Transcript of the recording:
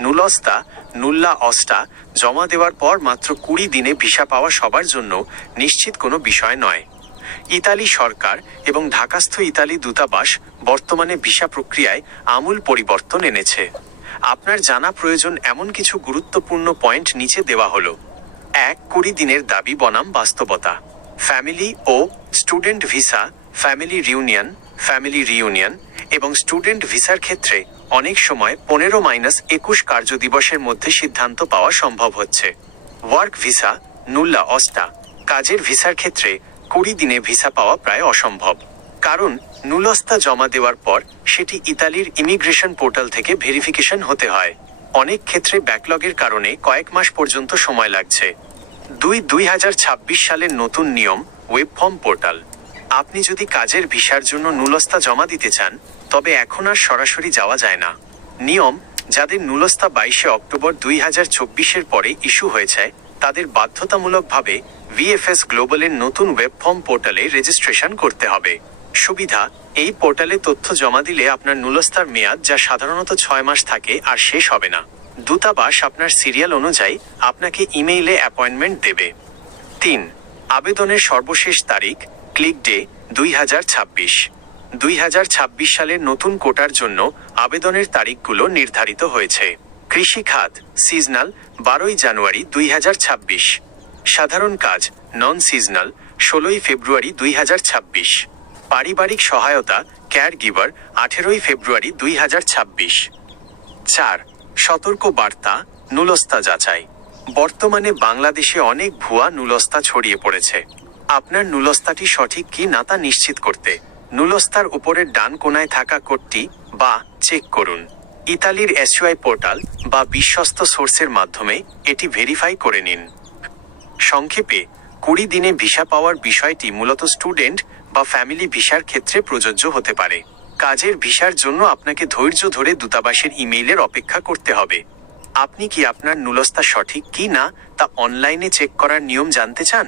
নুলস্তা, নুল্লা অস্টা জমা দেওয়ার পর মাত্র কুড়ি দিনে ভিসা পাওয়া সবার জন্য নিশ্চিত কোনো বিষয় নয়। ইতালি সরকার এবং ঢাকাস্থ ইতালি দূতাবাস বর্তমানে ভিসা প্রক্রিয়ায় আমূল পরিবর্তন এনেছে। আপনার জানা প্রয়োজন এমন কিছু গুরুত্বপূর্ণ পয়েন্ট নিচে দেওয়া হলো। এক, কুড়ি দিনের দাবি বনাম বাস্তবতা। ফ্যামিলি ও student visa, family reunion family reunion এবং স্টুডেন্ট ভিসার ক্ষেত্রে অনেক সময় পনেরো মাইনাস একুশ কার্যদিবসের মধ্যে সিদ্ধান্ত পাওয়া সম্ভব হচ্ছে। ওয়ার্ক ভিসা, নুল্লা অস্টা, কাজের ভিসার ক্ষেত্রে কুড়ি দিনে ভিসা পাওয়া প্রায় অসম্ভব। কারণ নুলস্তা জমা দেওয়ার পর সেটি ইতালির ইমিগ্রেশন পোর্টাল থেকে ভেরিফিকেশন হতে হয়। অনেক ক্ষেত্রে ব্যাকলগের কারণে কয়েক মাস পর্যন্ত সময় লাগছে। দুই দুই সালের নতুন নিয়ম ওয়েব ফর্ম পোর্টাল। আপনি যদি কাজের ভিসার জন্য নুলস্তা জমা দিতে চান, তবে এখন আর সরাসরি যাওয়া যায় না। নিয়ম, যাদের নুলস্তা বাইশে অক্টোবর দুই হাজার চব্বিশের পরে ইস্যু হয়েছে, তাদের বাধ্যতামূলকভাবে ভিএফএস গ্লোবালের নতুন ওয়েব ফর্ম পোর্টালে রেজিস্ট্রেশন করতে হবে। সুবিধা, এই পোর্টালে তথ্য জমা দিলে আপনার নুলস্তার মেয়াদ, যা সাধারণত ছয় মাস থাকে, আর শেষ হবে না। দূতাবাস আপনার সিরিয়াল অনুযায়ী আপনাকে ইমেইলে অ্যাপয়েন্টমেন্ট দেবে। তিন, আবেদনের সর্বশেষ তারিখ ক্লিক ডে দুই হাজার ছাব্বিশ। দুই হাজার ছাব্বিশ সালের নতুন কোটার জন্য আবেদনের তারিখগুলো নির্ধারিত হয়েছে। কৃষি খাত সিজনাল বারোই জানুয়ারি দুই হাজার ছাব্বিশ। সাধারণ কাজ নন সিজনাল ষোলোই ফেব্রুয়ারি দুই হাজার ছাব্বিশ। পারিবারিক সহায়তা কেয়ার গিভার আঠেরোই ফেব্রুয়ারি দুই হাজার ছাব্বিশ। চার, সতর্ক বার্তা, নুলস্তা যাচাই। বর্তমানে বাংলাদেশে অনেক ভুয়া নুলস্তা ছড়িয়ে পড়েছে। আপনার নুলস্তাটি সঠিক কি না তা নিশ্চিত করতে নুলস্তার উপরের ডান কোনায় থাকা কোডটি বা চেক করুন। ইতালির এসইআই পোর্টাল বা বিশ্বস্ত সোর্সের মাধ্যমে এটি ভেরিফাই করে নিন। সংক্ষেপে, কুড়ি দিনে ভিসা পাওয়ার বিষয়টি মূলত স্টুডেন্ট বা ফ্যামিলি ভিসার ক্ষেত্রে প্রযোজ্য হতে পারে। কাজের ভিসার জন্য আপনাকে ধৈর্য ধরে দূতাবাসের ইমেইলের অপেক্ষা করতে হবে। আপনি কি আপনার নুলস্তা সঠিক কি না তা অনলাইনে চেক করার নিয়ম জানতে চান?